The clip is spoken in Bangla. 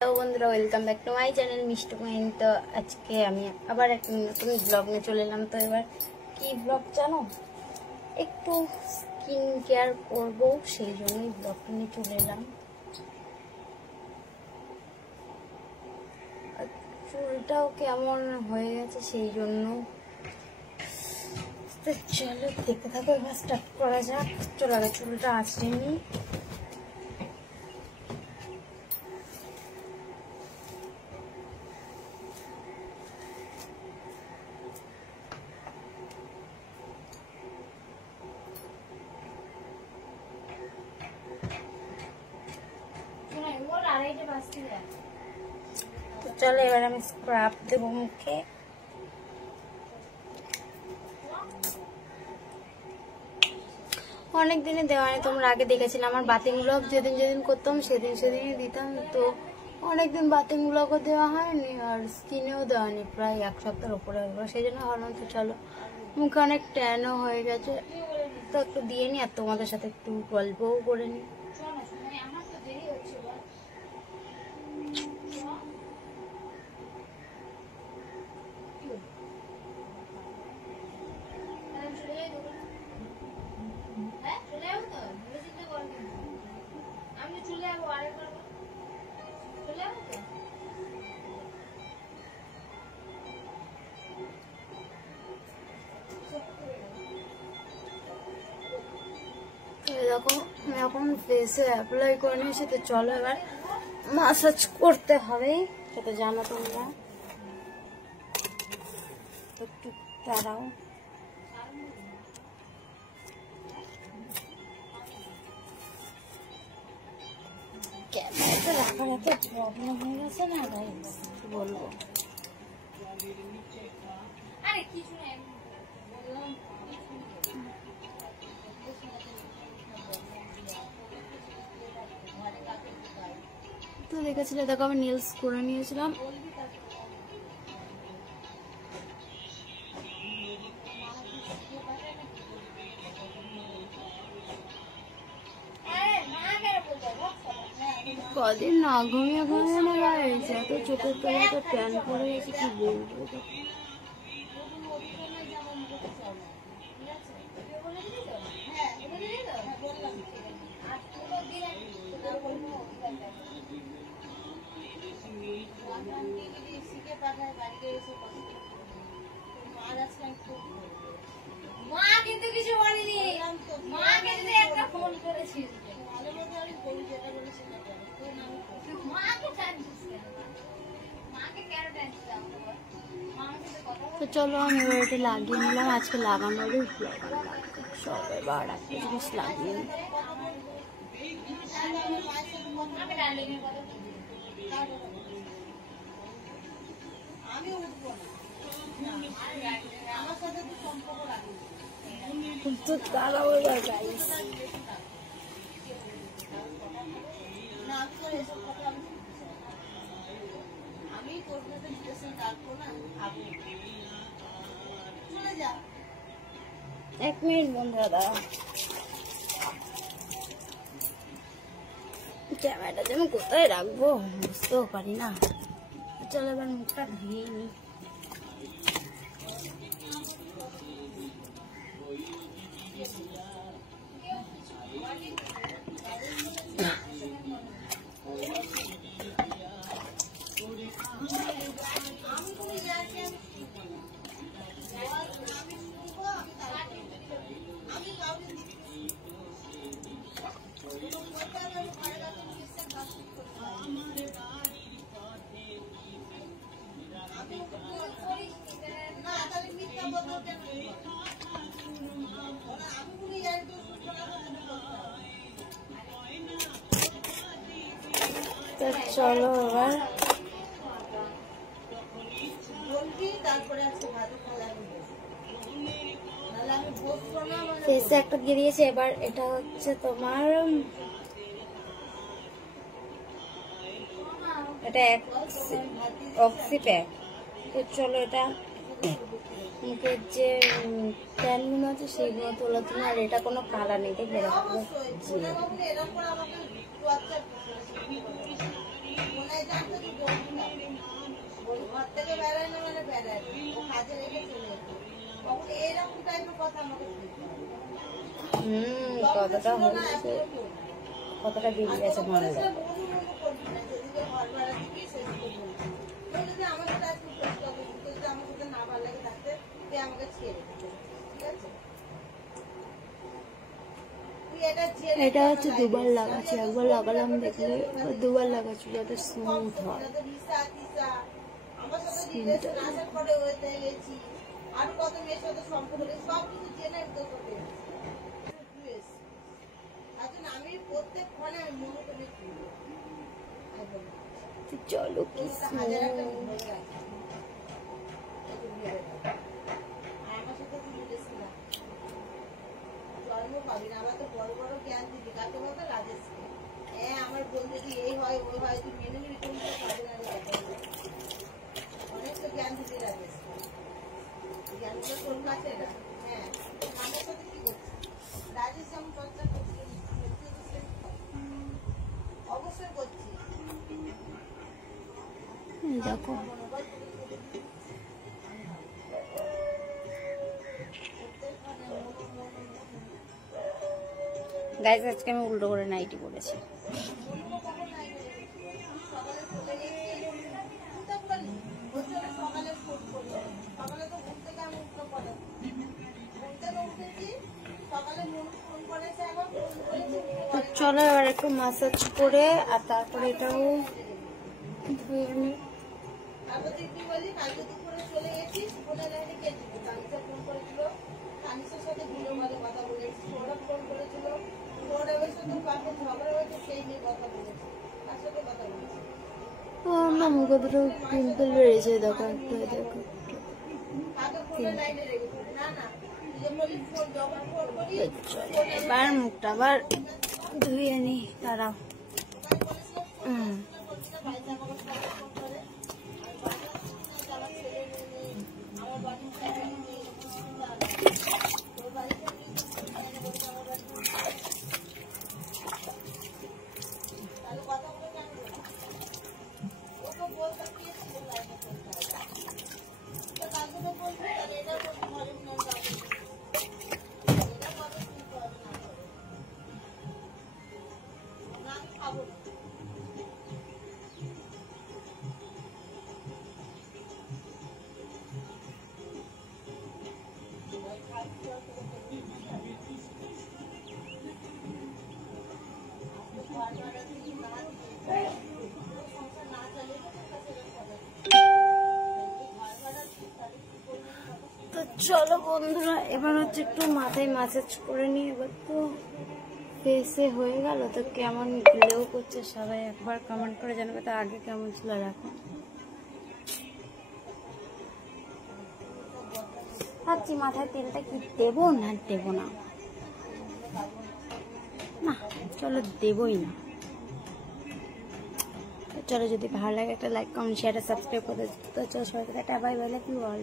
হ্যালো বন্ধুরা, welcome back to my channel Mishtu queen. তো আজকে আমি আবার একটা নতুন ব্লগ নিয়ে চলে এলাম। তো এবার কি ব্লগ জানো, একটু স্কিন কেয়ার করবো, সেই জন্যই ব্লগটা নিয়ে চলে এলাম। চুলটাও কেমন হয়ে গেছে সেই জন্য। তো চলো দেখতে থাকো, এবার স্টার্ট করা যাক। চলো আগে চুলটা আঁচড়ে নিই। তো চলো এবার আমি স্ক্রাব দেবো মুখে। অনেক দিনে দেওয়া নেই, তোমরা আগে দেখেছিলে আমার বাতিং ব্লগ যেদিন যেদিন করতাম সেদিনই দিতাম। তো অনেকদিন বাতিং ব্লগও দেওয়া হয়নি আর স্কিনেও দেওয়া নেই, প্রায় এক সপ্তাহের উপরে হয়ে গেল। সেই জন্য ভাবলাম তো চলো, মুখে অনেক ট্যানও হয়ে গেছে, তো একটু দিয়ে নি আর তোমাদের সাথে একটু গল্পও করে নি। দেখো আমি এখন ফেসে অ্যাপ্লাই করে নিয়েছি। তো চলো এবার মাসাজ করতে হবে, সেটা জানো তোমরা। তো একটু দাঁড়াও। ক্যামেরাটা রাখার এত প্রবলেম হয়ে গেছে না ভাই, কি বলবো। তো দেখেছিলে, দেখো আমি নেলস করে নিয়েছিলাম। কদিন না ঘুমিয়ে না গাইছে, এত চোখের তলা তো ট্যান পড়ে গেছে, কি বলবো। মা কিন্তু কিছু বলেনি, মা কিন্তু একটা ফোন করেছিল। তো চলো আমি এবার এটা লাগিয়ে নিলাম। আজকে লাগানোরই সব এবার একটা জিনিস লাগিয়ে নিই। তো দাঁড়াও এবার গাইস, এক মিনিট বন্ধুরা দাঁড়াও। ক্যামেরাটা যেন কোথায় রাখবো বুঝতেও পারি না। চলো এবার মুখটা ধুয়ে নিই। তো চলো এবার ফেসে একটা দিয়ে দিয়েছে। এবার এটা হচ্ছে তোমার, এটা অক্সি প্যাক। তো চলো এটা মুখের যে ট্যানগুলো আছে সেইগুলো তোলার জন্য। আর এটা কোনো কালার নেই, দেখবে কতটা হচ্ছে, কতটা বেরিয়ে গেছে মনে হয়। এটা হচ্ছে দুবার লাগাচ্ছি, একবার লাগালাম দেখলে, দুবার লাগাচ্ছি যাতে স্মুথ হয়। চলো কি পাবি না, আবার তো বড় বড় জ্ঞান দিবি কাকে বলতো রাজেশকে। হ্যাঁ আমার বোন যদি এই হয় ওই হয় তুই মেনে নিবি, তুমি তো পারবে না। অনেক তো জ্ঞান দিবি রাজেশকে, জ্ঞানগুলো তোর কাছে না। হ্যাঁ আমার সাথে কি করছিস রাজেশ, যেমন চর্চা করছিস অবশ্যই করছি। দেখো গাইস, আজকে আমি উল্টো করে নাইটি পরেছি। চলো এবার একটু ম্যাসাজ করে আর তারপরে এটাও ধুয়ে নিই। আমার মুখে দুটো পিম্পল বেরিয়েছে, দেখো একটু, দেখো এবার মুখটা আবার ধুয়ে নি, দাঁড়াও। চলো বন্ধুরা, এবার হচ্ছে একটু মাথায় ম্যাসাজ করে নিই। এবার তো ফেসে হয়ে গেল, তো কেমন গ্লো করছে সবাই একবার কমেন্ট করে জানাবে। তো আগে কেমন ছিল দেখো। ভাবছি মাথায় তেলটা কি দেবো না দেবো না, না চলো দেবই না। চলো, যদি ভালো লাগে একটা লাইক কমেন্ট শেয়ার সাবস্ক্রাইব করে। তো চলো সবাইকে tata, bye bye, love you all.